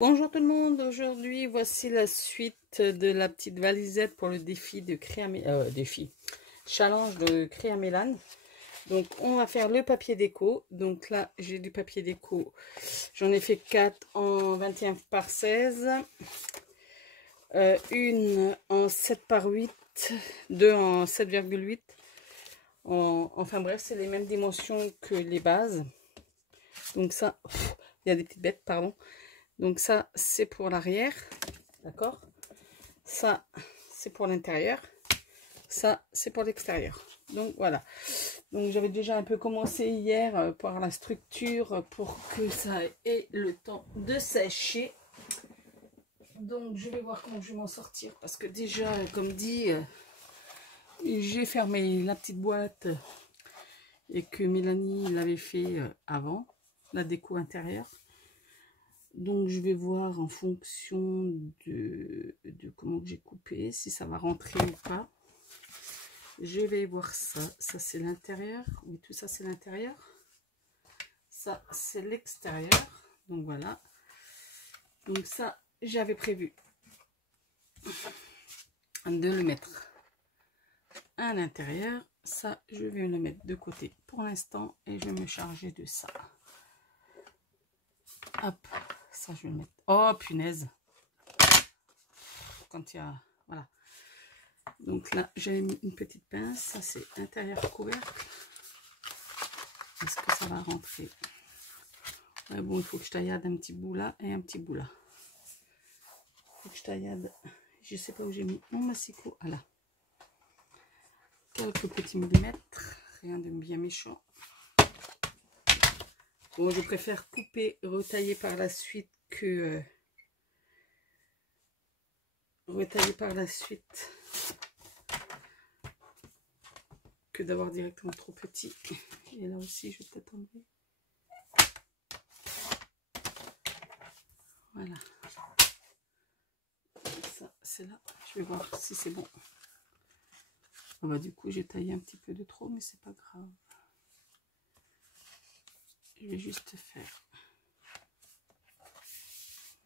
Bonjour tout le monde, aujourd'hui voici la suite de la petite valisette pour le défi de challenge de Créamélan. Donc on va faire le papier déco. Donc là j'ai du papier déco, j'en ai fait 4 en 21 par 16, une en 7 par 8, 2 en 7,8. Enfin bref, c'est les mêmes dimensions que les bases. Donc ça, il y a des petites bêtes, pardon. Donc ça, c'est pour l'arrière, d'accord? Ça, c'est pour l'intérieur. Ça, c'est pour l'extérieur. Donc voilà. Donc j'avais déjà un peu commencé hier par la structure pour que ça ait le temps de sécher. Donc je vais voir comment je vais m'en sortir. Parce que déjà, comme dit, j'ai fermé la petite boîte et que Mélanie l'avait fait avant, la déco intérieure. Donc je vais voir en fonction de comment j'ai coupé, si ça va rentrer ou pas. Je vais voir ça. Ça c'est l'intérieur. Oui, tout ça c'est l'intérieur. Ça c'est l'extérieur. Donc voilà. Donc ça, j'avais prévu de le mettre à l'intérieur. Ça, je vais le mettre de côté pour l'instant et je vais me charger de ça. Hop. Ça, je vais le mettre. Oh, punaise. Quand il y a... Voilà. Donc là, j'ai mis une petite pince. Ça, c'est intérieur couvercle. Est-ce que ça va rentrer? Ouais, bon, il faut que je taillade un petit bout là et un petit bout là. Il faut que je taillade. Je sais pas où j'ai mis mon massicot. Ah là. Quelques petits millimètres. Rien de bien méchant. Bon, je préfère couper, retailler par la suite que... retailler par la suite que d'avoir directement trop petit. Et là aussi, je vais peut-être enlever. Voilà. Ça, c'est là. Je vais voir si c'est bon. Ah bah, du coup, j'ai taillé un petit peu de trop, mais c'est pas grave. Je vais juste faire.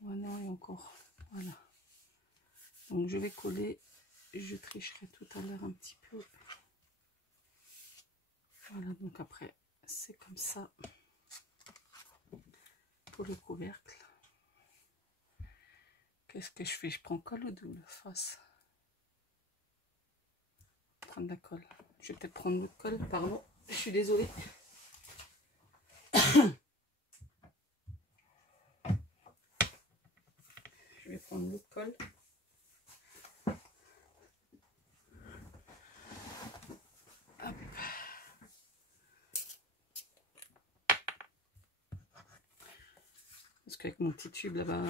Voilà, et encore. Voilà. Donc, je vais coller. Je tricherai tout à l'heure un petit peu. Voilà, donc après, c'est comme ça pour le couvercle. Qu'est-ce que je fais? Je prends colle ou double face? Prendre la colle. Je vais peut-être prendre l'autre colle, pardon. Je suis désolée. Je vais prendre l'autre colle. Hop. Parce qu'avec mon petit tube là-bas,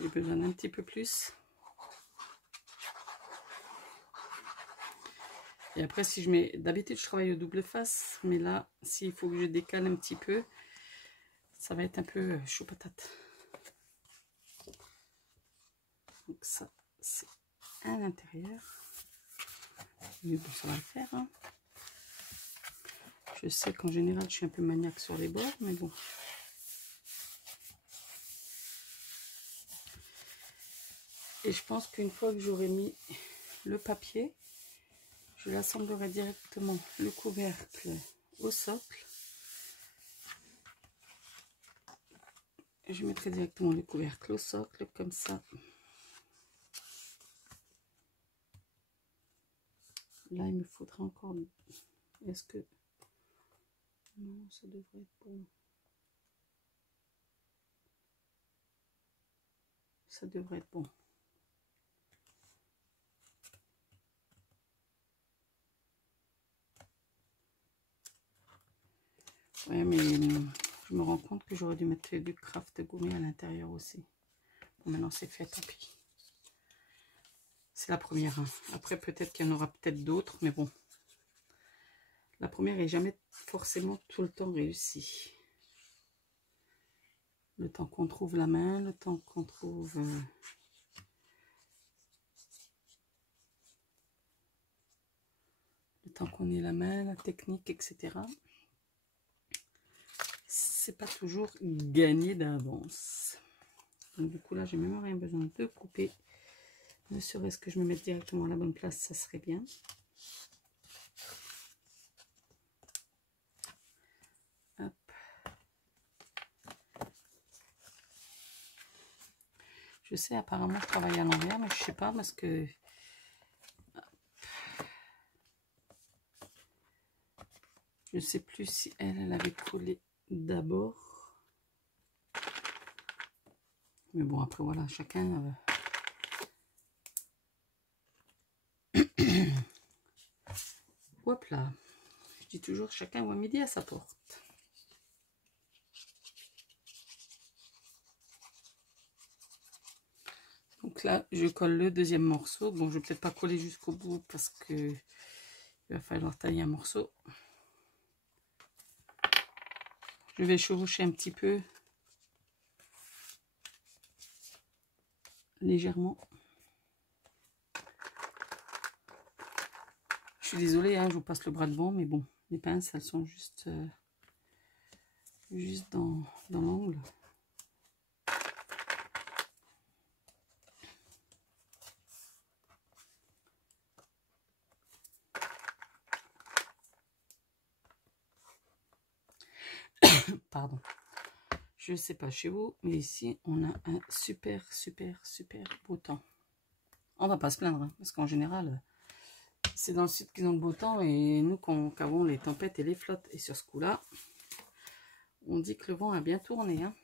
j'ai besoin d'un petit peu plus. Et après, si je mets... D'habitude, je travaille au double face. Mais là, s'il faut que je décale un petit peu, ça va être un peu chaud patate. Donc ça, c'est à l'intérieur. Mais bon, ça va le faire. Hein. Je sais qu'en général, je suis un peu maniaque sur les bords, mais bon. Et je pense qu'une fois que j'aurai mis le papier, je l'assemblerai directement le couvercle au socle. Je mettrai directement le couvercle au socle, comme ça. Là, il me faudra encore... Est-ce que... Non, ça devrait être bon. Ça devrait être bon. Ouais, mais je me rends compte que j'aurais dû mettre du craft gourmet à l'intérieur aussi. Bon, maintenant c'est fait, tant pis. C'est la première. Hein. Après, peut-être qu'il y en aura peut-être d'autres, mais bon. La première est jamais forcément tout le temps réussie. Le temps qu'on trouve la main, le temps qu'on trouve... le temps qu'on ait la main, la technique, etc. c'est pas toujours gagné d'avance. Donc du coup là, j'ai même rien besoin de couper. Ne serait-ce que je me mette directement à la bonne place, ça serait bien. Hop. Je sais, apparemment, je travaille à l'envers, mais je sais pas parce que... Je sais plus si elle avait collé d'abord. Mais bon, après, voilà, chacun... Hop là. Je dis toujours, chacun voit midi à sa porte. Donc là, je colle le deuxième morceau. Bon, je vais peut-être pas coller jusqu'au bout parce que il va falloir tailler un morceau. Je vais chevaucher un petit peu. Légèrement. Je suis désolée, hein, je vous passe le bras devant, mais bon, les pinces, elles sont juste dans l'angle. Pardon. Je sais pas chez vous, mais ici, on a un super beau temps. On va pas se plaindre, hein, parce qu'en général, c'est dans le sud qu'ils ont le beau temps, et nous, qu'avons les tempêtes et les flottes. Et sur ce coup-là, on dit que le vent a bien tourné. Hein.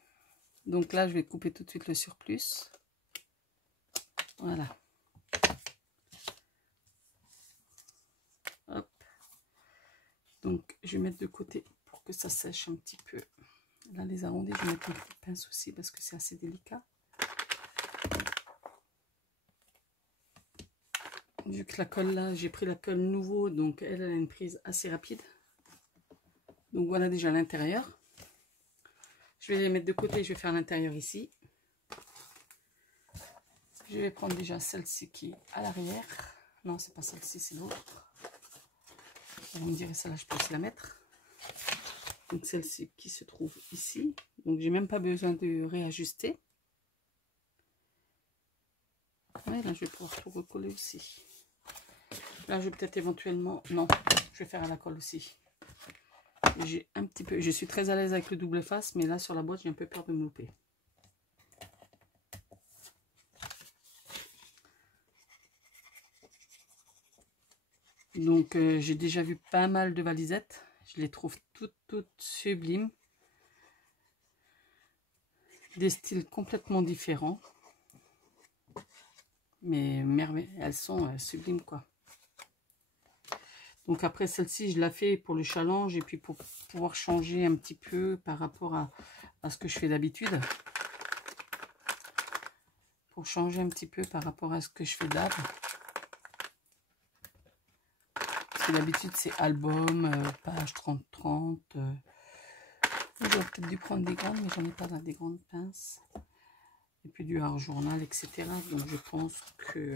Donc là, je vais couper tout de suite le surplus. Voilà. Hop. Donc, je vais mettre de côté pour que ça sèche un petit peu. Là, les arrondis, je vais mettre une petite pince aussi parce que c'est assez délicat. Vu que la colle là, j'ai pris la colle nouveau, donc elle a une prise assez rapide. Donc voilà déjà l'intérieur. Je vais les mettre de côté, je vais faire l'intérieur ici. Je vais prendre déjà celle-ci qui est à l'arrière. Non, c'est pas celle-ci, c'est l'autre. Vous me direz, celle-là, je peux aussi la mettre. Donc celle-ci qui se trouve ici. Donc j'ai même pas besoin de réajuster. Ouais, là, je vais pouvoir tout recoller aussi. Là, je vais peut-être éventuellement... Non, je vais faire à la colle aussi. J'ai un petit peu... Je suis très à l'aise avec le double face, mais là, sur la boîte, j'ai un peu peur de me louper. Donc, j'ai déjà vu pas mal de valisettes. Je les trouve toutes sublimes. Des styles complètement différents. Mais merveille, elles sont sublimes, quoi. Donc après, celle-ci, je la fais pour le challenge et puis pour pouvoir changer un petit peu par rapport à ce que je fais d'habitude. Pour changer un petit peu par rapport à ce que je fais d'hab. Parce que d'habitude, c'est album, page 30-30. J'aurais peut-être dû prendre des grandes, mais j'en ai pas dans des grandes pinces. Et puis du art journal, etc. Donc je pense que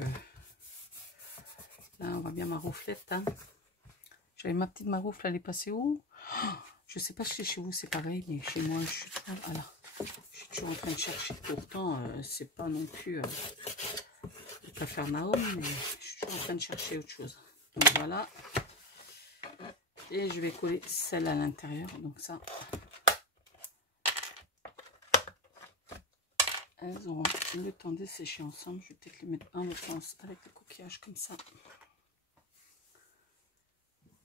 là, on va bien ma rouflette. Hein. J'avais ma petite maroufle, elle est passée où? Je sais pas si chez vous c'est pareil, mais chez moi, je suis toujours en train de chercher. Pourtant, c'est pas non plus le Capharnaüm, mais je suis toujours en train de chercher autre chose. Donc voilà. Et je vais coller celle à l'intérieur. Donc ça, elles auront le temps de sécher ensemble. Je vais peut-être les mettre dans le sens avec le coquillage comme ça.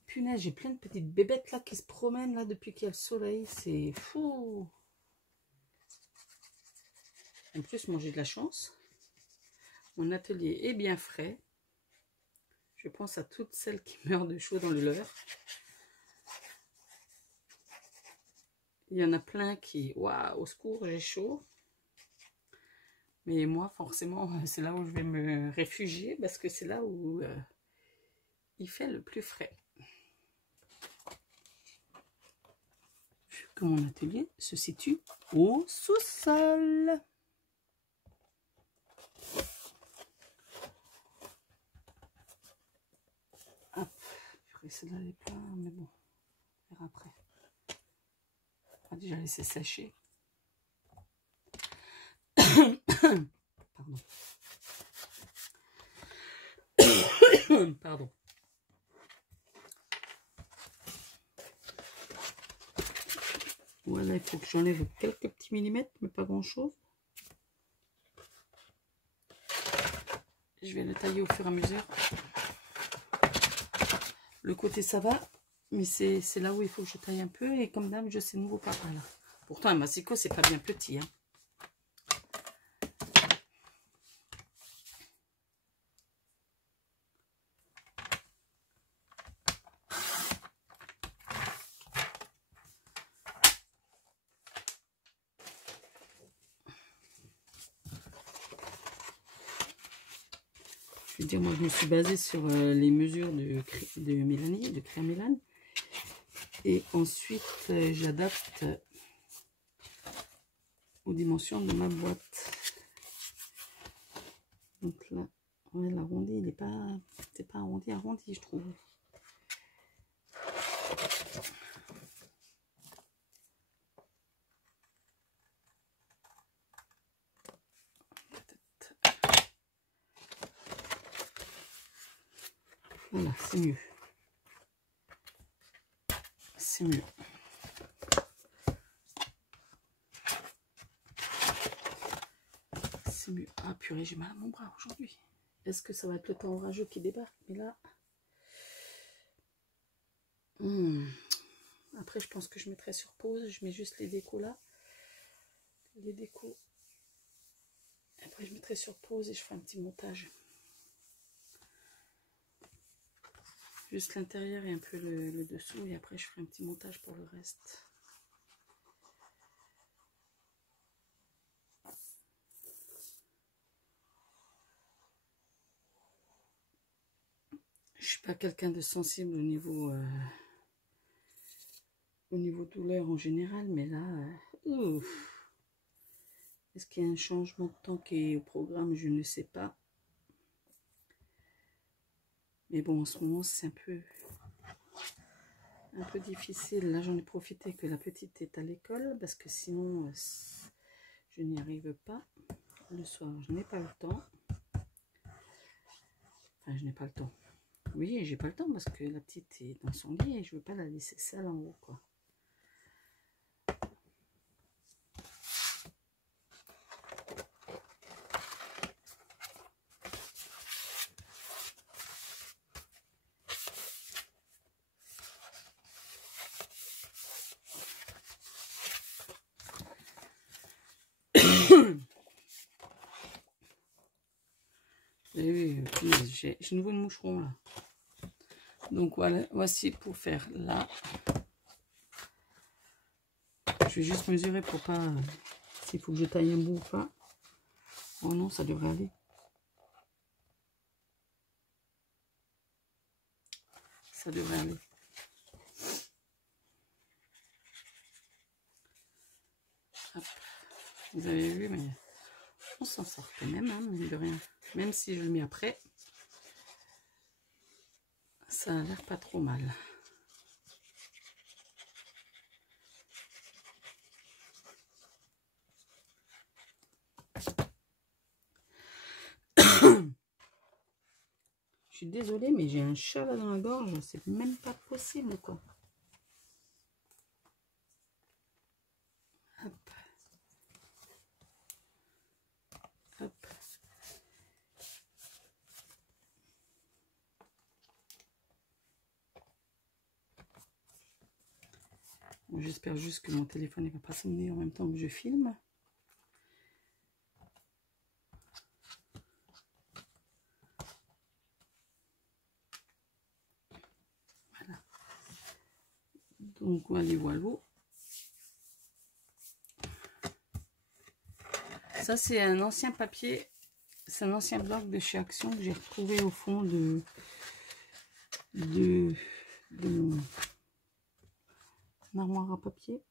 Punaise, j'ai plein de petites bébêtes là qui se promènent là depuis qu'il y a le soleil. C'est fou. En plus, moi j'ai de la chance. Mon atelier est bien frais. Je pense à toutes celles qui meurent de chaud dans le leur. Il y en a plein qui... Waouh, au secours, j'ai chaud. Mais moi, forcément, c'est là où je vais me réfugier parce que c'est là où il fait le plus frais. Vu que mon atelier se situe au sous-sol. Hop, celle-là elle est pas, mais bon, on verra après. va déjà laisser sécher. Pardon. Pardon. Voilà, il faut que j'enlève quelques petits millimètres, mais pas grand chose. Je vais le tailler au fur et à mesure. Le côté ça va, mais c'est là où il faut que je taille un peu. Et comme d'hab, je sais nouveau pas par là. Pourtant, un massicot, c'est pas bien petit. Hein. Je veux dire, moi, je me suis basée sur les mesures de Mélanie, de Créa Mélane. Et ensuite, j'adapte aux dimensions de ma boîte. Donc là, ouais, l'arrondi, il n'est pas, c'est pas arrondi, je trouve. Voilà, c'est mieux. C'est mieux. C'est mieux. Ah purée, j'ai mal à mon bras aujourd'hui. Est-ce que ça va être le temps orageux qui débarque? Mais là... Après, je pense que je mettrai sur pause. Je mets juste les décos là. Les décos. Après, je mettrai sur pause et je ferai un petit montage. Juste l'intérieur et un peu le dessous. Et après, je ferai un petit montage pour le reste. Je suis pas quelqu'un de sensible au niveau douleur en général. Mais là, est-ce qu'il y a un changement de temps qui est au programme? Je ne sais pas. Mais bon, en ce moment, c'est un peu difficile. Là, j'en ai profité que la petite est à l'école parce que sinon, je n'y arrive pas. Le soir, je n'ai pas le temps. Enfin, je n'ai pas le temps. Oui, j'ai pas le temps parce que la petite est dans son lit et je veux pas la laisser seule en haut, quoi. J'ai nouveau une moucheron là. Donc voilà, voici pour faire là. Je vais juste mesurer pour pas s'il faut que je taille un bout ou pas. Oh non, ça devrait aller. Ça devrait aller. Hop. Vous avez vu, mais on s'en sort quand même, hein, mine de rien. Même si je le mets après, ça a l'air pas trop mal. Je suis désolée, mais j'ai un chat là dans la gorge, c'est même pas possible, quoi. Hop. Hop. Bon, j'espère juste que mon téléphone ne va pas sonner en même temps que je filme. Voilà. Donc, voilà, voilà. Ça, c'est un ancien papier. C'est un ancien bloc de chez Action que j'ai retrouvé au fond de mon armoire à papier.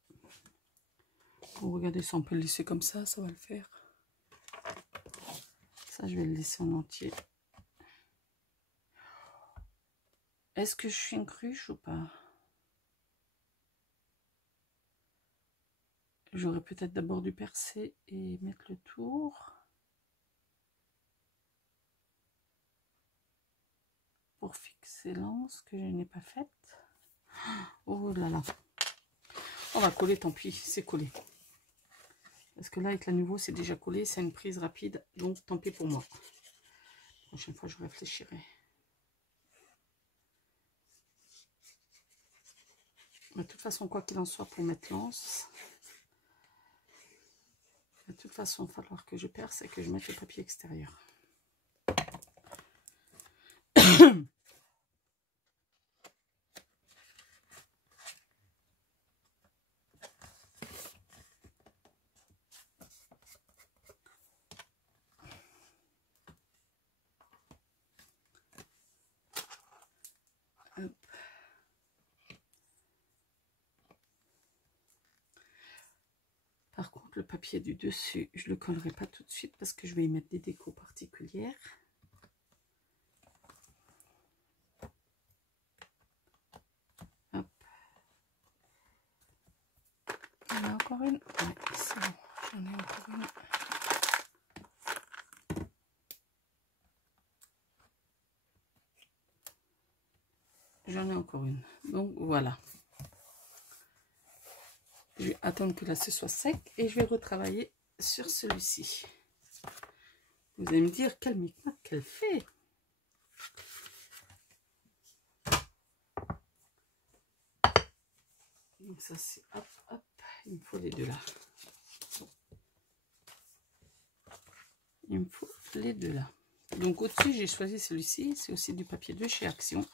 Bon, regardez, ça on peut le laisser comme ça va le faire. Ça, je vais le laisser en entier. Est-ce que je suis une cruche ou pas? J'aurais peut-être d'abord dû percer et mettre le tour. Pour fixer l'anse que je n'ai pas faite. Oh là là. On va coller, tant pis, c'est collé. Parce que là, avec la nouveau, c'est déjà collé. C'est une prise rapide, donc tant pis pour moi. La prochaine fois, je réfléchirai. De toute façon, quoi qu'il en soit, pour mettre l'anse, de toute façon, il va falloir que je perce et que je mette le papier extérieur. Hop. Par contre, le papier du dessus, je le collerai pas tout de suite parce que je vais y mettre des décos particulières. Hop. Il y en a encore une. Ouais, c'est bon, j'en ai encore une. J'en ai encore une. Donc voilà. Je vais attendre que là ce soit sec et je vais retravailler sur celui-ci. Vous allez me dire quel micmac qu'elle fait. Donc ça c'est hop hop, il me faut les deux là. Il me faut les deux là. Donc au-dessus j'ai choisi celui-ci, c'est aussi du papier de chez Action.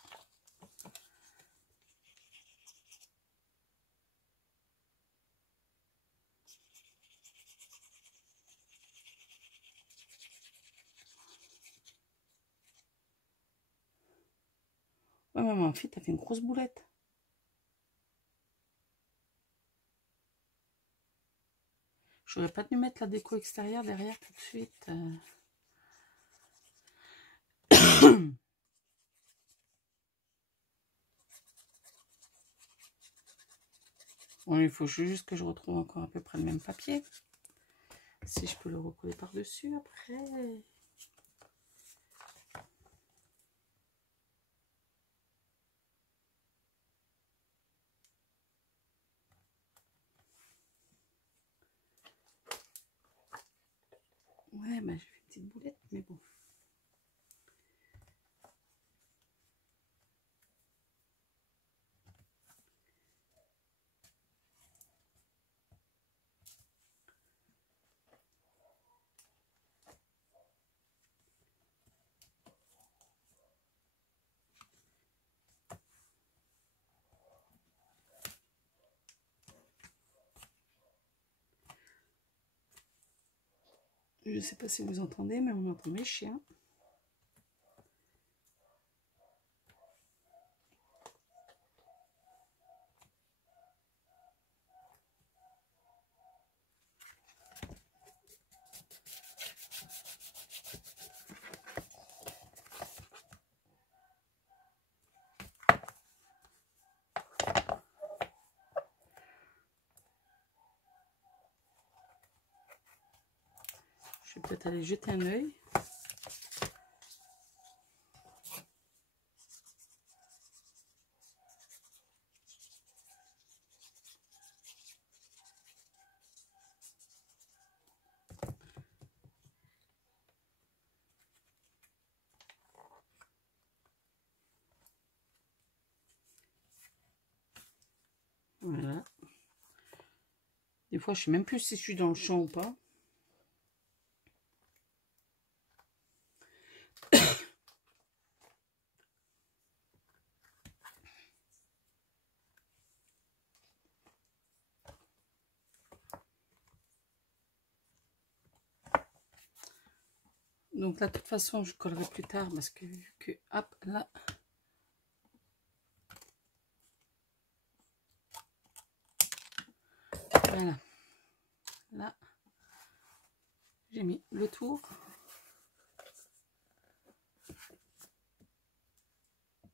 Ouais maman, en fait t'as fait une grosse boulette. J'aurais pas dû mettre la déco extérieure derrière tout de suite. Bon, il faut juste que je retrouve encore à peu près le même papier. Si je peux le recoller par-dessus après. Ouais, bah j'ai fait une petite boulette, mais bon. Je ne sais pas si vous entendez, mais on entend mes chiens. Je vais peut-être aller jeter un œil. Voilà. Des fois, je ne sais même plus si je suis dans le champ ou pas. Donc là, de toute façon, je collerai plus tard parce que hop, là. Voilà. Là, j'ai mis le tour.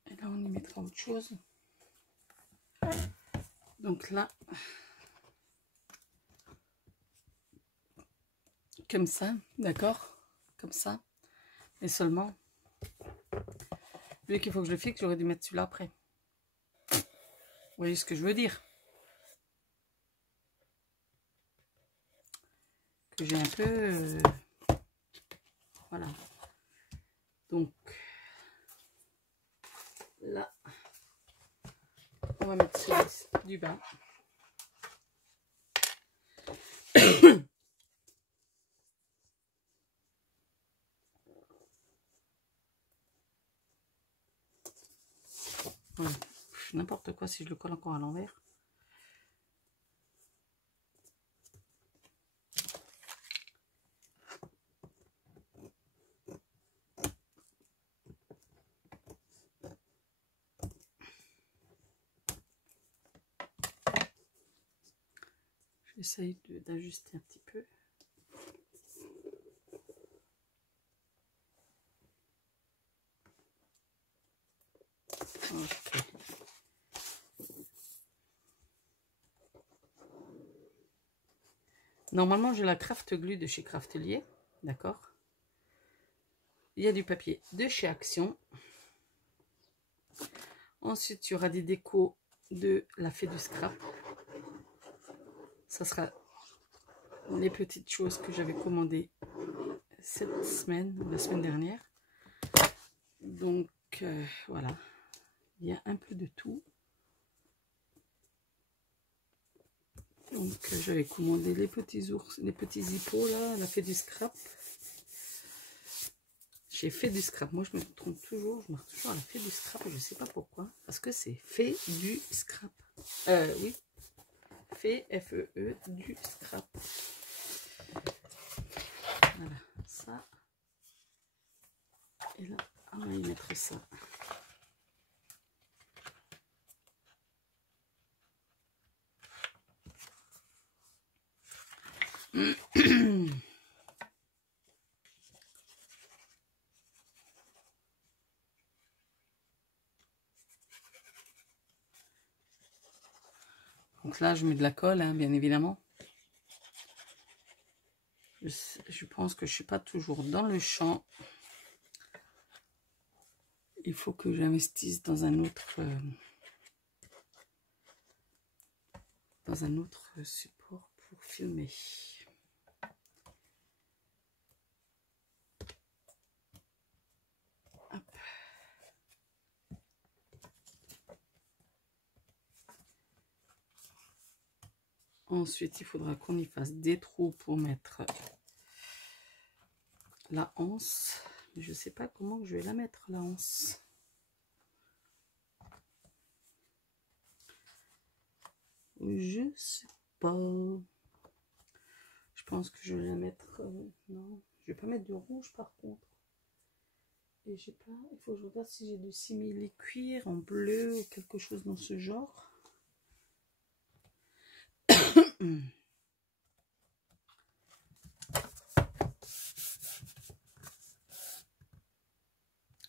Et là, on y mettra autre chose. Donc là, comme ça, d'accord, comme ça, et seulement, vu qu'il faut que je le fixe, j'aurais dû mettre celui-là après. Vous voyez ce que je veux dire? Que j'ai un peu, voilà. Donc, là, on va mettre celui du bas. Voilà. N'importe quoi si je le colle encore à l'envers. J'essaye d'ajuster un petit peu. Okay. Normalement, j'ai la Craft Glue de chez Craftelier, d'accord. Il y a du papier de chez Action. Ensuite, il y aura des décos de la Fée du Scrap. Ça sera les petites choses que j'avais commandées cette semaine, ou la semaine dernière. Donc, voilà. Il y a un peu de tout. Donc, j'avais commandé les petits ours, les petits hippos, là, la Fée du Scrap. J'ai fait du scrap. Moi, je me trompe toujours. Je marque toujours à la Fée du Scrap. Je ne sais pas pourquoi. Parce que c'est Fée du Scrap. Oui. Fée, F-E-E, du Scrap. Voilà. Ça. Et là, on va y mettre ça. Donc là, je mets de la colle, hein, bien évidemment. Je pense que je ne suis pas toujours dans le champ. Il faut que j'investisse dans un autre support pour filmer. Hop. Ensuite, il faudra qu'on y fasse des trous pour mettre la anse. Je ne sais pas comment je vais la mettre, la anse. Je sais pas. Je pense que je vais la mettre... non, je vais pas mettre de rouge par contre. Et j'ai pas... Il faut que je regarde si j'ai du simili cuir en bleu ou quelque chose dans ce genre.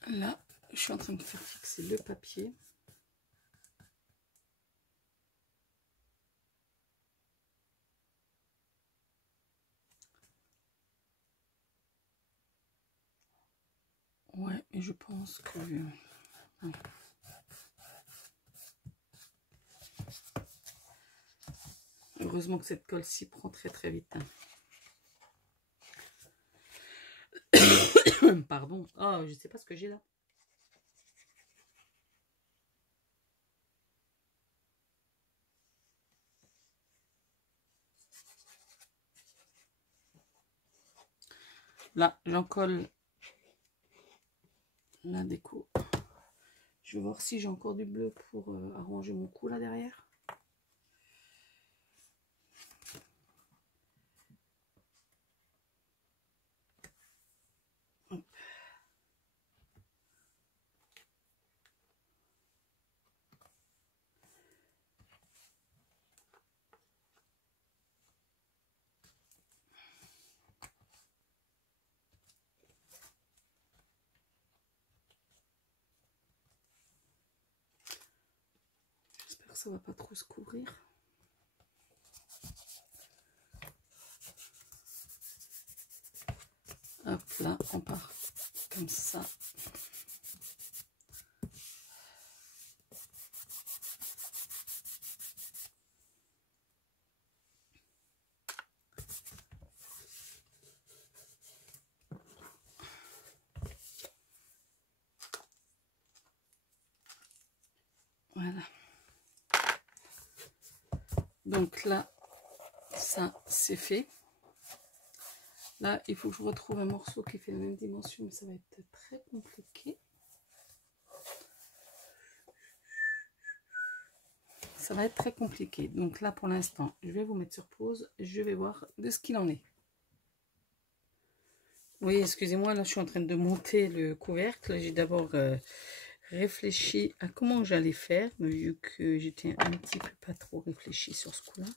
Là, je suis en train de faire fixer le papier. Ouais, et je pense que... ouais. Heureusement que cette colle-ci prend très très vite. Hein. Pardon. Oh, je sais pas ce que j'ai là. Là, j'en colle la déco. Je vais voir si j'ai encore du bleu pour arranger mon cou là derrière. Hop. J'espère que ça va pas trop se couvrir. là, on part comme ça. Voilà. Donc là, ça c'est fait. Là, il faut que je retrouve un morceau qui fait la même dimension, mais ça va être très compliqué. Ça va être très compliqué. Donc là, pour l'instant, je vais vous mettre sur pause. Je vais voir de ce qu'il en est. Oui, excusez-moi, là, je suis en train de monter le couvercle. J'ai d'abord réfléchi à comment j'allais faire, vu que j'étais un petit peu pas trop réfléchi sur ce coup-là.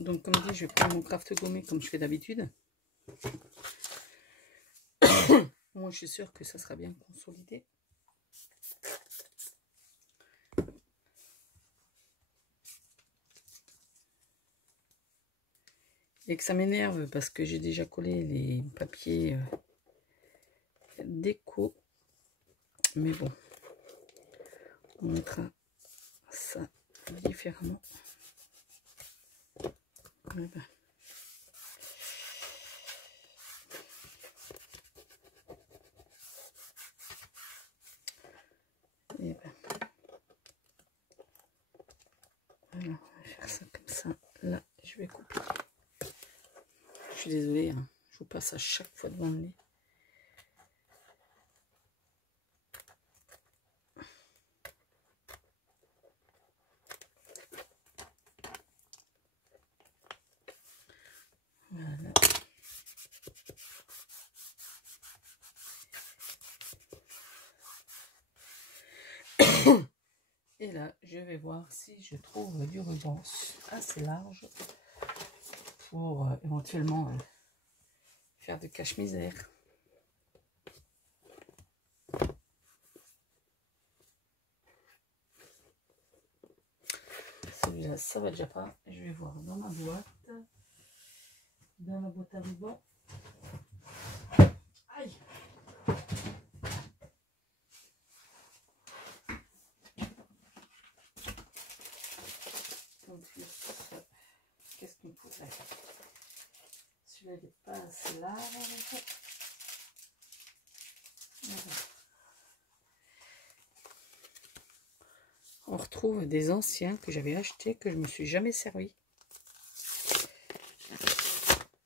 Donc, comme dit, je vais prendre mon craft gommé comme je fais d'habitude. Moi, je suis sûre que ça sera bien consolidé. Et que ça m'énerve parce que j'ai déjà collé les papiers déco. Mais bon, on mettra ça différemment. Voilà. Et ben, voilà, on va faire ça comme ça. Là, je vais couper. Je suis désolée, hein, je vous passe à chaque fois devant le nez. Voilà. Et là, je vais voir si je trouve du ruban assez large pour éventuellement faire de cache-misère. Celui-là, ça va déjà pas. Je vais voir dans ma boîte. Dans la boîte à ruban. Aïe! En plus, qu'est-ce qu'il me faudrait? Celui-là n'est pas assez large. Voilà. On retrouve des anciens que j'avais achetés, que je me suis jamais servi.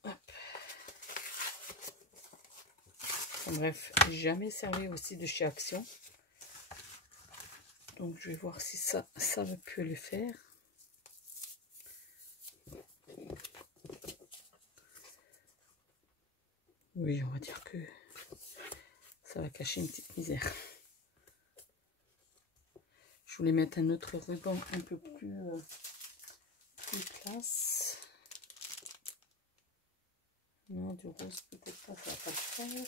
Hop. Enfin, bref, jamais servi aussi de chez Action. Donc je vais voir si ça va plus le faire. Oui, on va dire que ça va cacher une petite misère. Je voulais mettre un autre ruban un peu plus classe. Non, du rose peut-être pas, ça va pas le faire.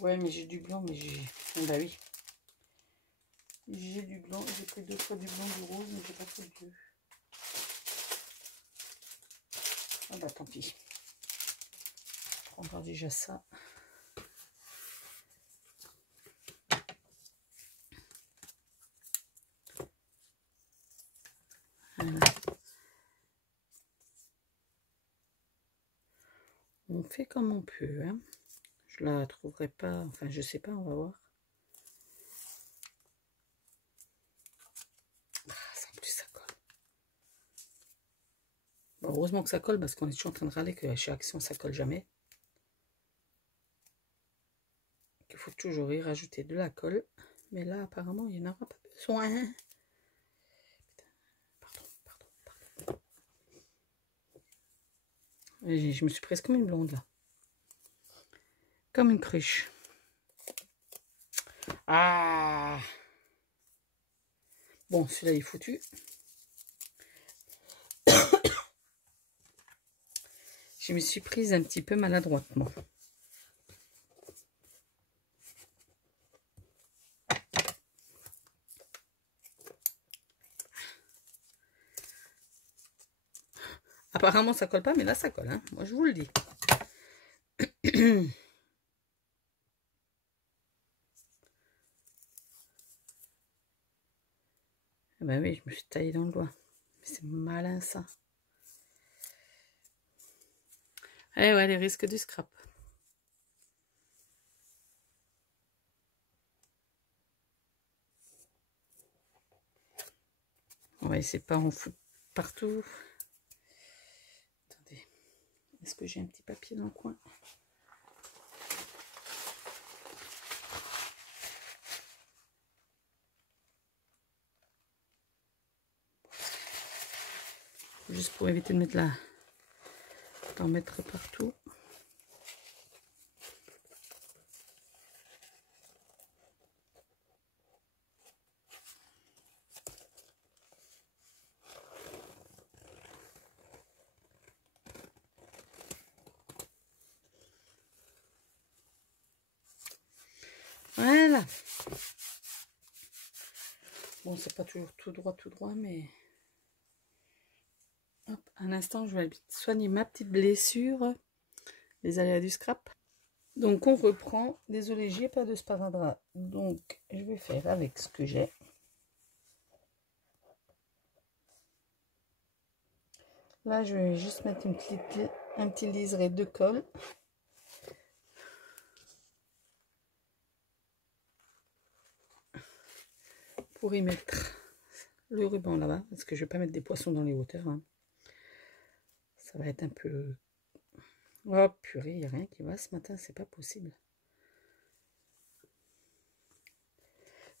Ouais, mais j'ai du blanc, mais j'ai... Oh, bah oui. J'ai du blanc, j'ai pris 2 fois du blanc, du rose, mais j'ai pas pris le bleu. Ah bah tant pis. Je prendrai déjà ça. Voilà. On fait comme on peut, hein. Je la trouverai pas, enfin je sais pas, on va voir. Ah, ça en plus ça colle. Bon, heureusement que ça colle parce qu'on est toujours en train de râler que chez Action ça colle jamais. Il faut toujours y rajouter de la colle. Mais là apparemment il n'y en aura pas besoin. Pardon. Je me suis prise comme une blonde là. Comme une cruche. Ah! Bon, celui-là est foutu. Je me suis prise un petit peu maladroitement. Apparemment ça colle pas, mais là ça colle, hein. Moi je vous le dis. Ah bah oui, je me suis taillé dans le doigt. C'est malin ça. Eh ouais, les risques du scrap. On va essayer de pas en foutre partout. Attendez. Est-ce que j'ai un petit papier dans le coin? Juste pour éviter de mettre d'en mettre partout. Voilà. Bon, c'est pas toujours tout droit, mais... Hop, un instant, je vais soigner ma petite blessure. Les aléas du scrap. Donc, on reprend. Désolée, j'ai pas de sparadrap. Donc, je vais faire avec ce que j'ai. Là, je vais juste mettre un petit liseré de colle. Pour y mettre le ruban là-bas, parce que je vais pas mettre des poissons dans les hauteurs. Hein. Ça va être un peu... Oh purée, il n'y a rien qui va ce matin, c'est pas possible.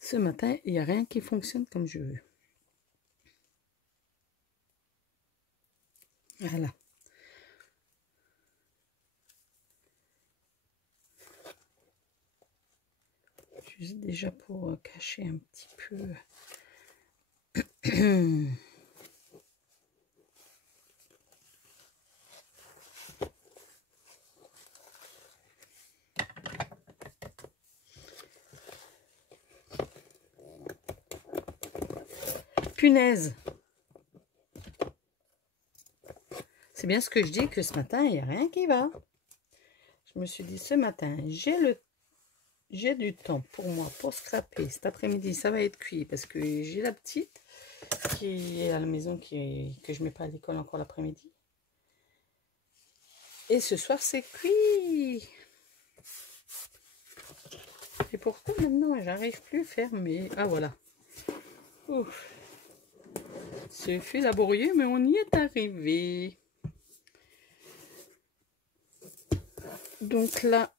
Ce matin, il n'y a rien qui fonctionne comme je veux. Voilà. Juste déjà pour cacher un petit peu... Punaise! C'est bien ce que je dis, que ce matin, il n'y a rien qui va. Je me suis dit, ce matin, j'ai du temps pour moi, pour scraper. Cet après-midi, ça va être cuit, parce que j'ai la petite qui est à la maison, que je ne mets pas à l'école encore l'après-midi. Et ce soir, c'est cuit. Et pourquoi maintenant, j'arrive plus à faire mes... Ah, voilà. Ouf. Ce fut laborieux, mais on y est arrivé. Donc là,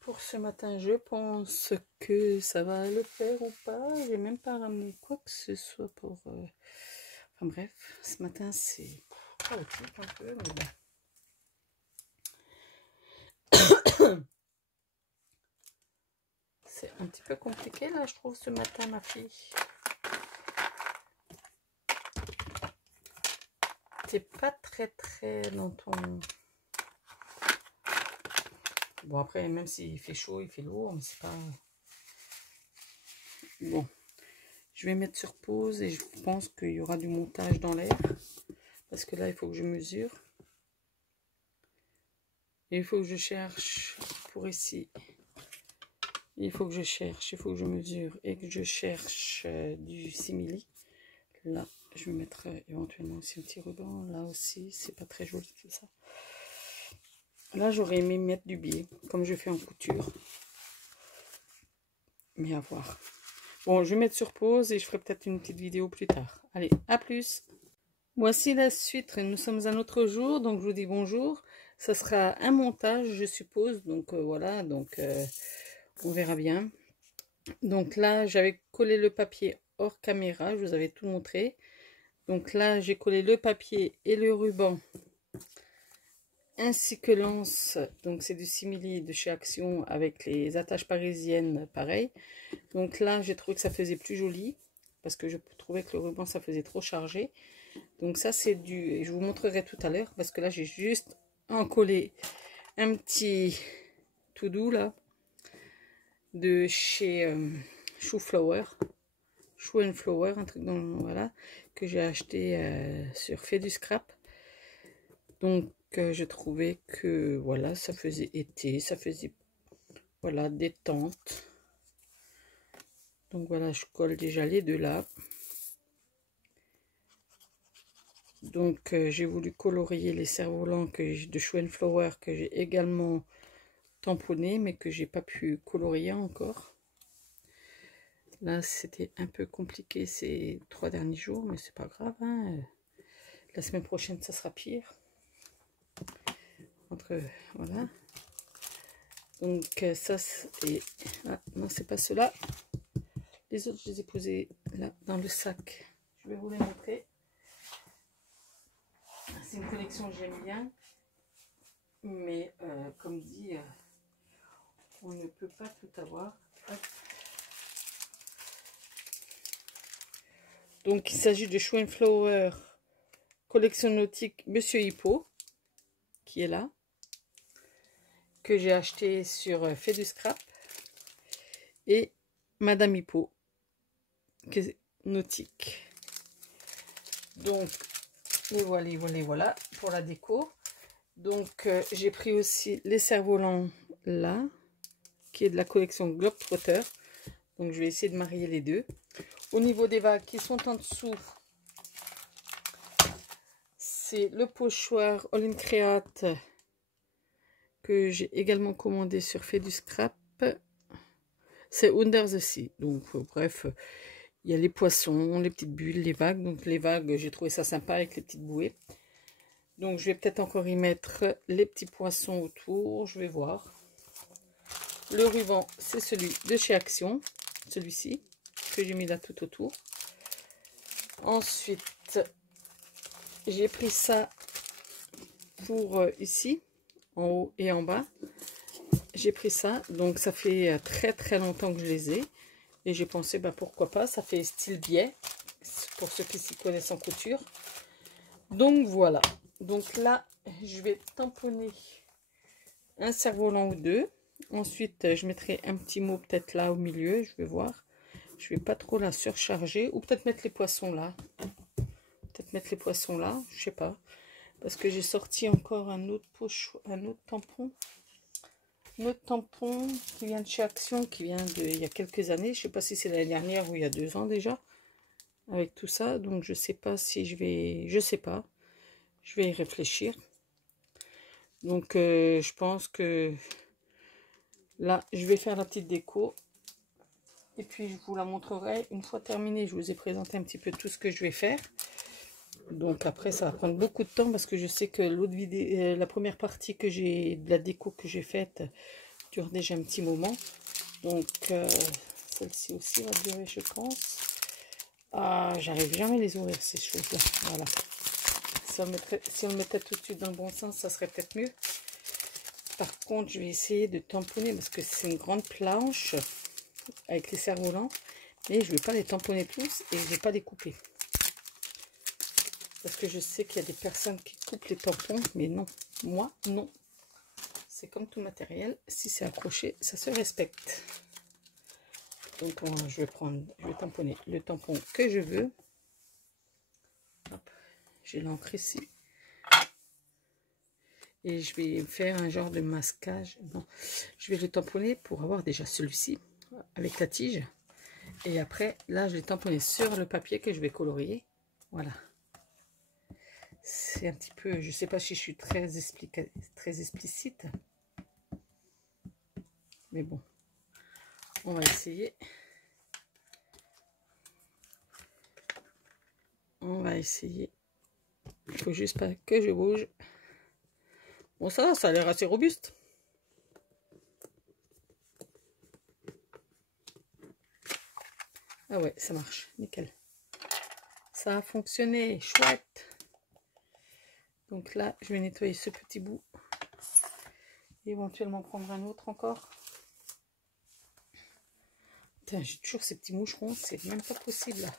pour ce matin, je pense que ça va le faire ou pas. J'ai même pas ramené quoi que ce soit pour... Enfin bref, ce matin, c'est chaotique un peu, mais bon. C'est un petit peu compliqué là, je trouve, ce matin, ma fille. T'es pas très dans ton... Bon, après, même s'il fait chaud, il fait lourd, mais c'est pas... Bon, je vais mettre sur pause et je pense qu'il y aura du montage dans l'air. Parce que là, il faut que je mesure. Et il faut que je cherche pour ici. Il faut que je cherche, il faut que je mesure et que je cherche du simili. Là, je vais mettre éventuellement aussi un petit ruban. Là aussi, c'est pas très joli tout ça. Là, j'aurais aimé mettre du biais, comme je fais en couture. Mais à voir. Bon, je vais mettre sur pause et je ferai peut-être une petite vidéo plus tard. Allez, à plus. Voici la suite. Nous sommes un autre jour, donc je vous dis bonjour. Ça sera un montage, je suppose. Donc voilà, donc on verra bien. Donc là, j'avais collé le papier hors caméra, je vous avais tout montré. Donc là, j'ai collé le papier et le ruban, ainsi que l'anse. Donc c'est du simili de chez Action avec les attaches parisiennes, pareil. Donc là, j'ai trouvé que ça faisait plus joli, parce que je trouvais que le ruban, ça faisait trop chargé. Donc ça, c'est du... Je vous montrerai tout à l'heure, parce que là, j'ai juste encollé un petit tout doux, là, de chez Shoe and Flower, un truc dans... Voilà, que j'ai acheté sur Fait du Scrap. Donc, je trouvais que voilà, ça faisait été, ça faisait voilà détente. Donc voilà, je colle déjà les deux là. Donc j'ai voulu colorier les cerfs-volants de Show & Flower que j'ai également tamponné, mais que j'ai pas pu colorier encore. Là, c'était un peu compliqué ces 3 derniers jours, mais c'est pas grave, hein. La semaine prochaine, ça sera pire. Voilà. Donc ça, et ah, non, c'est pas cela. Les autres, je les ai posés là dans le sac. Je vais vous les montrer. C'est une collection que j'aime bien, mais comme dit, on ne peut pas tout avoir. Hop. Donc il s'agit de Show & Flower collection nautique Monsieur Hippo, qui est là, que j'ai acheté sur Fait du Scrap, et Madame Hippo nautique. Donc voilà pour la déco. Donc j'ai pris aussi les cerfs-volants là, qui est de la collection Globetrotter. Donc je vais essayer de marier les deux. Au niveau des vagues qui sont en dessous, c'est le pochoir All in Create que j'ai également commandé sur Fait du Scrap. C'est Under the Sea. Donc bref, il y a les poissons, les petites bulles, les vagues. Donc les vagues, j'ai trouvé ça sympa avec les petites bouées. Donc je vais peut-être encore y mettre les petits poissons autour, je vais voir. Le ruban, c'est celui de chez Action, celui-ci, que j'ai mis là tout autour. Ensuite, j'ai pris ça pour ici, en haut et en bas. J'ai pris ça, donc ça fait très longtemps que je les ai. Et j'ai pensé, bah, pourquoi pas, ça fait style biais, pour ceux qui s'y connaissent en couture. Donc voilà. Donc là, je vais tamponner un cerf-volant ou deux. Ensuite, je mettrai un petit mot peut-être là au milieu, je vais voir. Je vais pas trop la surcharger, ou peut-être mettre les poissons là. Peut-être mettre les poissons là, je sais pas. Parce que j'ai sorti encore un autre tampon. Un autre tampon qui vient de chez Action, qui vient il y a quelques années. Je sais pas si c'est l'année dernière ou il y a 2 ans déjà. Avec tout ça, donc je sais pas si je vais... Je sais pas. Je vais y réfléchir. Donc je pense que là, je vais faire la petite déco. Et puis je vous la montrerai une fois terminée. Je vous ai présenté un petit peu tout ce que je vais faire. Donc après, ça va prendre beaucoup de temps parce que je sais que l'autre vidéo, la première partie que j'ai de la déco que j'ai faite dure déjà un petit moment. Donc celle-ci aussi va durer, je pense. Ah, j'arrive jamais à les ouvrir ces choses-là. Voilà. Si on le mettait tout de suite dans le bon sens, ça serait peut-être mieux. Par contre, je vais essayer de tamponner parce que c'est une grande planche avec les cerfs-volants. Mais je ne vais pas les tamponner tous et je ne vais pas les couper. Parce que je sais qu'il y a des personnes qui coupent les tampons, mais non. Moi, non. C'est comme tout matériel. Si c'est accroché, ça se respecte. Donc, je vais tamponner le tampon que je veux. Hop, j'ai l'encre ici. Et je vais faire un genre de masquage. Non, je vais le tamponner pour avoir déjà celui-ci avec la tige. Et après, là, je vais tamponner sur le papier que je vais colorier. Voilà. C'est un petit peu, je sais pas si je suis très explicite. Mais bon, on va essayer. On va essayer. Il faut juste pas que je bouge. Bon, ça a l'air assez robuste. Ah ouais, ça marche, nickel. Ça a fonctionné, chouette. Donc là, je vais nettoyer ce petit bout. Éventuellement prendre un autre encore. Putain, j'ai toujours ces petits moucherons, c'est même pas possible là.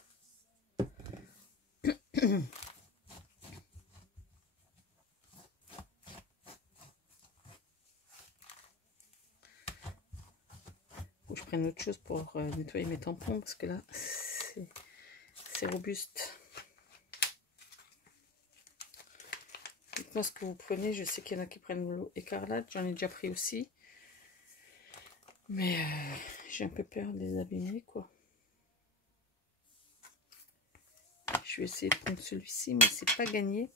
Faut que je prenne autre chose pour nettoyer mes tampons parce que là, c'est robuste. dites-moi ce que vous prenez. Je sais qu'il y en a qui prennent l'eau écarlate. J'en ai déjà pris aussi. Mais j'ai un peu peur de les abîmer, quoi. Je vais essayer de prendre celui-ci, mais c'est pas gagné.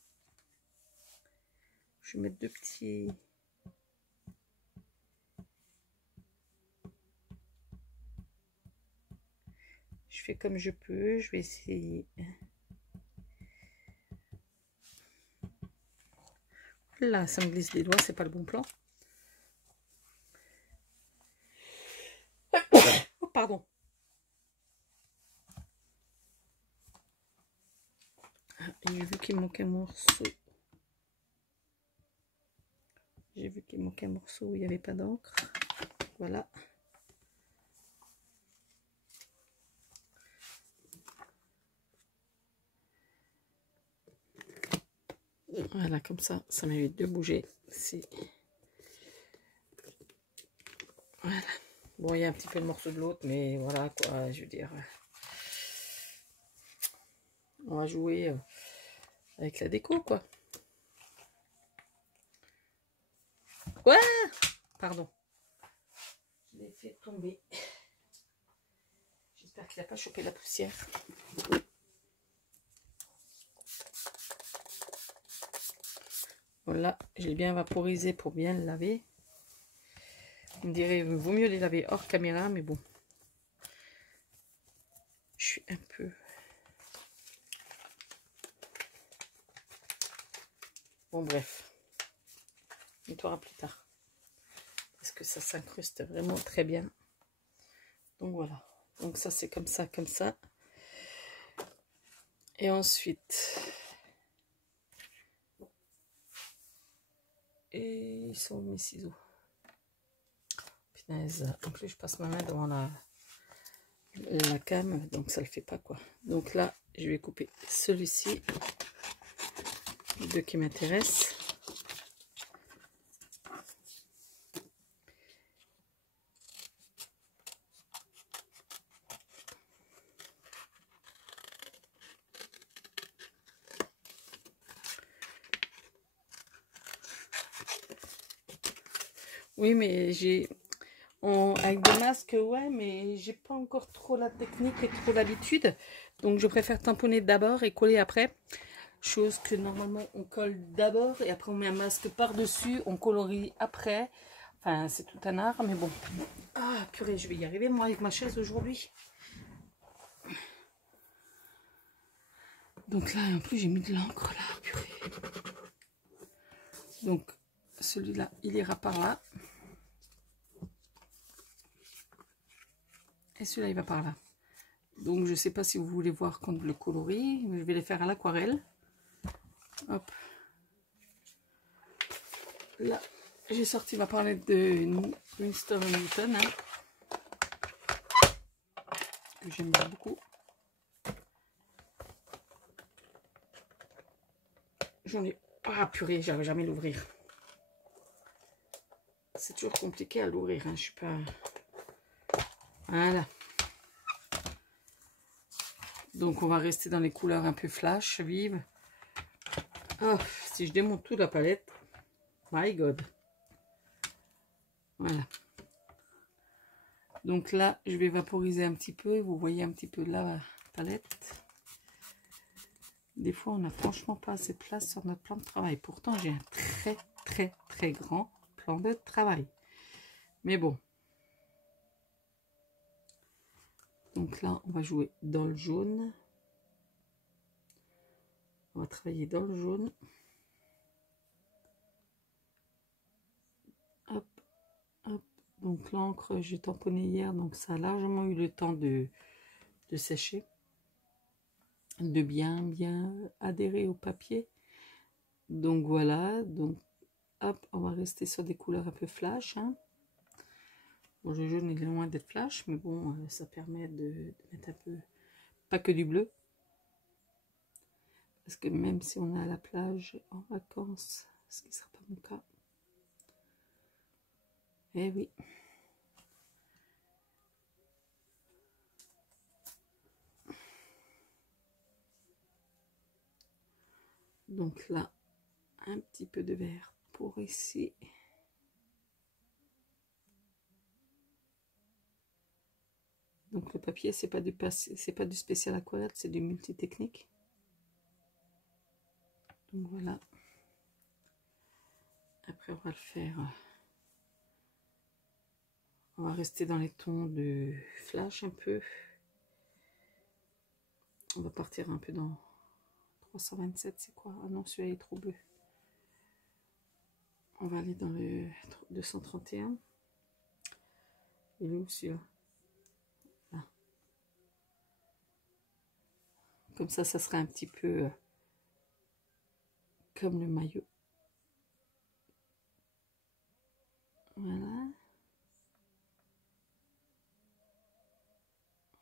Je vais mettre deux petits... Je fais comme je peux. Je vais essayer... Là, ça me glisse des doigts, c'est pas le bon plan. Oh, pardon. J'ai vu qu'il manquait un morceau. J'ai vu qu'il manquait un morceau où il n'y avait pas d'encre. Voilà. Voilà, comme ça, ça m'évite de bouger. Si. Voilà. Bon, il y a un petit peu le morceau de l'autre, mais voilà, quoi, je veux dire. On va jouer avec la déco, quoi. Ouais. Pardon. Je l'ai fait tomber. J'espère qu'il n'a pas chopé la poussière. Voilà, je l'ai bien vaporisé pour bien le laver. On me dirait, il vaut mieux les laver hors caméra, mais bon. Je suis un peu... Bon, bref. On nettoiera plus tard. Parce que ça s'incruste vraiment très bien. Donc voilà. Donc ça, c'est comme ça, comme ça. Et ensuite... Et ils sont où mes ciseaux? Punaise. En plus, je passe ma main devant la cam, donc ça le fait pas, quoi. Donc là, je vais couper celui-ci. Les deux qui m'intéressent. Oui, mais j'ai... Avec des masques, ouais, mais j'ai pas encore trop la technique et trop l'habitude. Donc je préfère tamponner d'abord et coller après. Chose que normalement on colle d'abord et après on met un masque par-dessus, on colorie après. Enfin, c'est tout un art, mais bon. Ah, purée, je vais y arriver moi avec ma chaise aujourd'hui. Donc là, en plus, j'ai mis de l'encre là, purée. Donc, celui-là, il ira par là. Et celui-là, il va par là. Donc, je ne sais pas si vous voulez voir quand le coloris. Je vais les faire à l'aquarelle. Hop. Là, j'ai sorti ma palette de Winston & Newton. Hein, que j'aime beaucoup. J'en ai... Ah, purée, j'arrive jamais à l'ouvrir. C'est toujours compliqué à l'ouvrir. Hein, je suis pas... Voilà. Donc, on va rester dans les couleurs un peu flash, vives. Oh, si je démonte toute la palette, my God. Voilà. Donc là, je vais vaporiser un petit peu. Vous voyez un petit peu la palette. Des fois, on n'a franchement pas assez de place sur notre plan de travail. Pourtant, j'ai un très grand plan de travail. Mais bon. Donc là, on va jouer dans le jaune. On va travailler dans le jaune. Hop, hop. Donc l'encre, j'ai tamponné hier, donc ça a largement eu le temps de sécher. De bien adhérer au papier. Donc voilà, donc hop, on va rester sur des couleurs un peu flash. Hein. Bon, le jaune est loin d'être flash, mais bon, ça permet de mettre un peu, pas que du bleu. Parce que même si on est à la plage en vacances, ce qui ne sera pas mon cas. Eh oui. Donc là, un petit peu de vert pour ici. Donc le papier, c'est pas du spécial aquarelle, c'est du multi-technique. Donc voilà. Après, on va le faire. On va rester dans les tons de flash un peu. On va partir un peu dans 327, c'est quoi? Ah non, celui-là est trop bleu. On va aller dans le 231. Il est où celui-là? Là. Comme ça sera un petit peu comme le maillot. Voilà.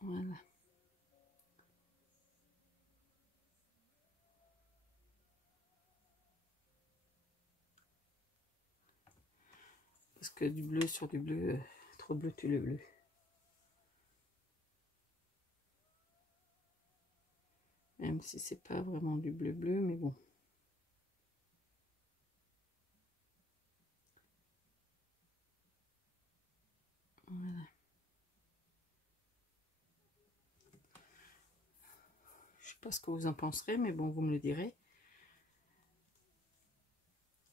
Voilà. Parce que du bleu sur du bleu, trop bleu tue le bleu. Même si c'est pas vraiment du bleu bleu, mais bon. Voilà. Je sais pas ce que vous en penserez, mais bon, vous me le direz.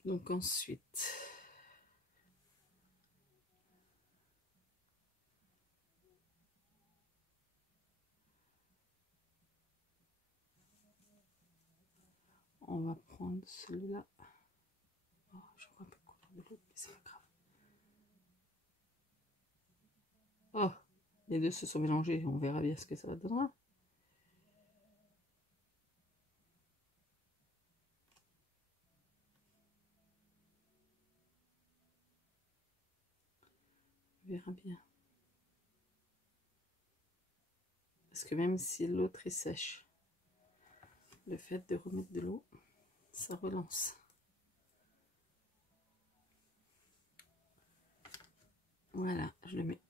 Donc ensuite, on va prendre celui-là. Oh, je vois un peu le couleur de l'autre, mais c'est pas grave. Oh, les deux se sont mélangés, on verra bien ce que ça va donner. On verra bien. Parce que même si l'autre est sèche, le fait de remettre de l'eau, ça relance. Voilà, je le mets.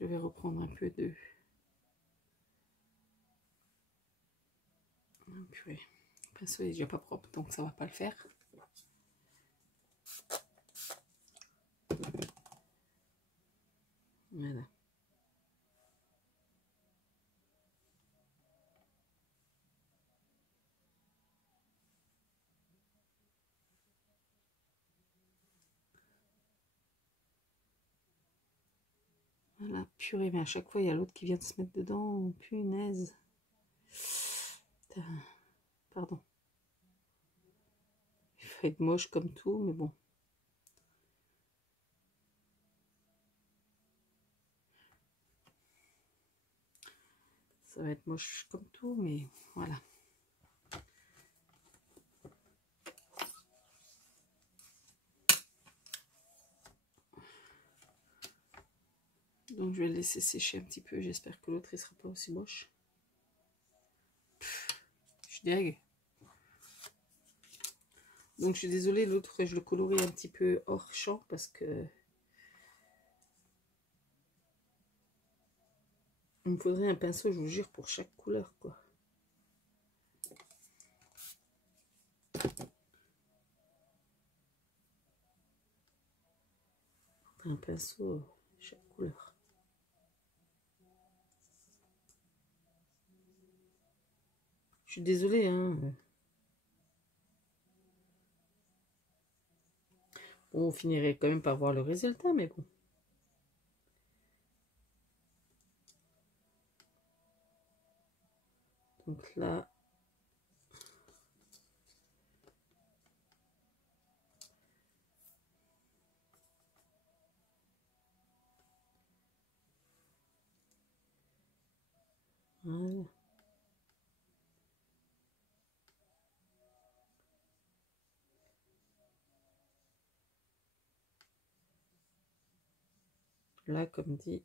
Je vais reprendre un peu de... Oh, purée. Le pinceau est déjà pas propre, donc ça va pas le faire. Voilà. Voilà, purée, mais à chaque fois, il y a l'autre qui vient de se mettre dedans. Punaise. Putain. Pardon. Il faut être moche comme tout, mais bon. Ça va être moche comme tout, mais voilà. Donc je vais le laisser sécher un petit peu. J'espère que l'autre, il sera pas aussi moche. Je suis deg. Donc je suis désolée, l'autre, je le colorie un petit peu hors champ parce que... il me faudrait un pinceau, je vous jure, pour chaque couleur, quoi. Un pinceau, chaque couleur. Je suis désolée, hein. Bon, on finirait quand même par voir le résultat, mais bon. Donc là... Voilà. Là, comme dit,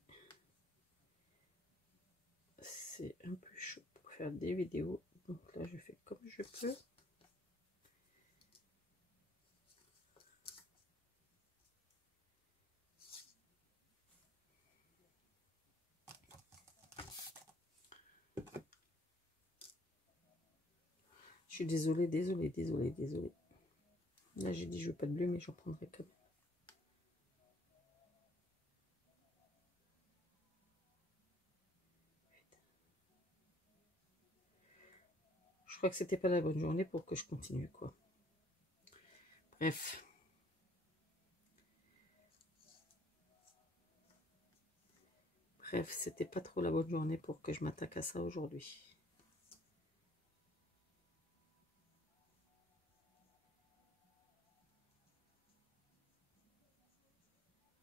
c'est un peu chaud pour faire des vidéos. Donc là, je fais comme je peux. Je suis désolée, désolée, désolée, désolée. Là, j'ai dit je veux pas de bleu, mais j'en prendrai quand même. Je crois que c'était pas la bonne journée pour que je continue, quoi. Bref. Bref, c'était pas trop la bonne journée pour que je m'attaque à ça aujourd'hui.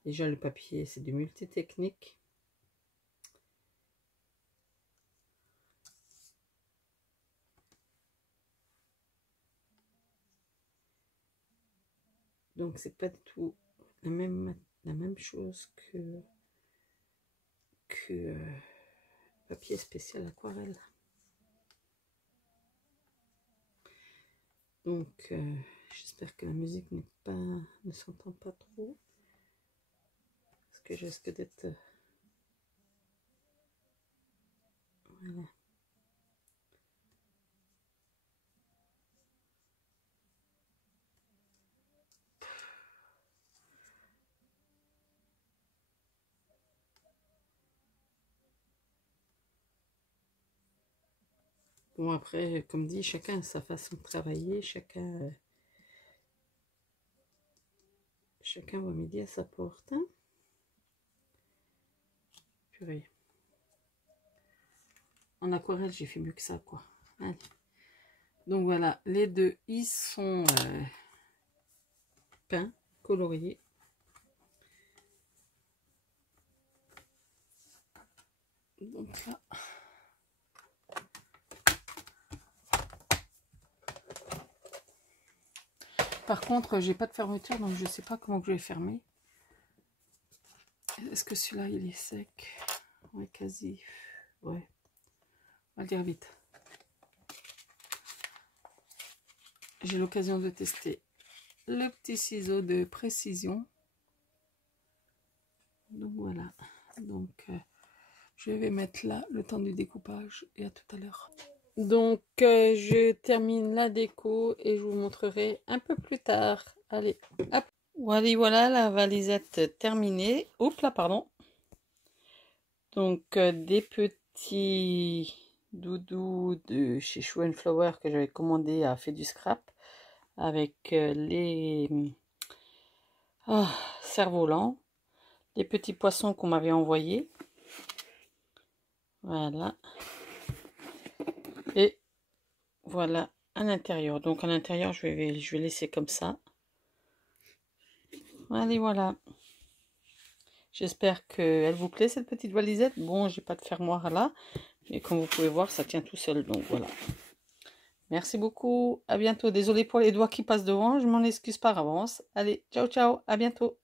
Déjà, le papier, c'est du multitechnique. Donc, c'est pas du tout la même chose que papier spécial aquarelle. Donc, j'espère que la musique ne s'entend pas trop. Parce que je risque d'être... voilà. Bon, après, comme dit, chacun a sa façon de travailler, chacun va midi à sa porte. Hein. Purée. En aquarelle, j'ai fait mieux que ça, quoi. Allez. Donc voilà, les deux, ils sont peints, coloriés. Donc là... Par contre, j'ai pas de fermeture, donc je sais pas comment je vais fermer. Est-ce que celui-là, il est sec? Ouais, quasi. Ouais. On va le dire vite. J'ai l'occasion de tester le petit ciseau de précision. Donc voilà. Donc, je vais mettre là le temps du découpage et à tout à l'heure. Donc, je termine la déco et je vous montrerai un peu plus tard. Allez, hop. Voilà, la valisette terminée. Oups là, pardon. Donc, des petits doudous de chez Shoe & Flower que j'avais commandé à Fait du Scrap. Avec les cerfs-volants. Les petits poissons qu'on m'avait envoyés. Voilà. Et voilà à l'intérieur. Donc à l'intérieur, je vais laisser comme ça. Allez, voilà. J'espère qu'elle vous plaît, cette petite valisette. Bon, j'ai pas de fermoir là. Mais comme vous pouvez voir, ça tient tout seul. Donc voilà. Merci beaucoup. À bientôt. Désolée pour les doigts qui passent devant. Je m'en excuse par avance. Allez, ciao, ciao. À bientôt.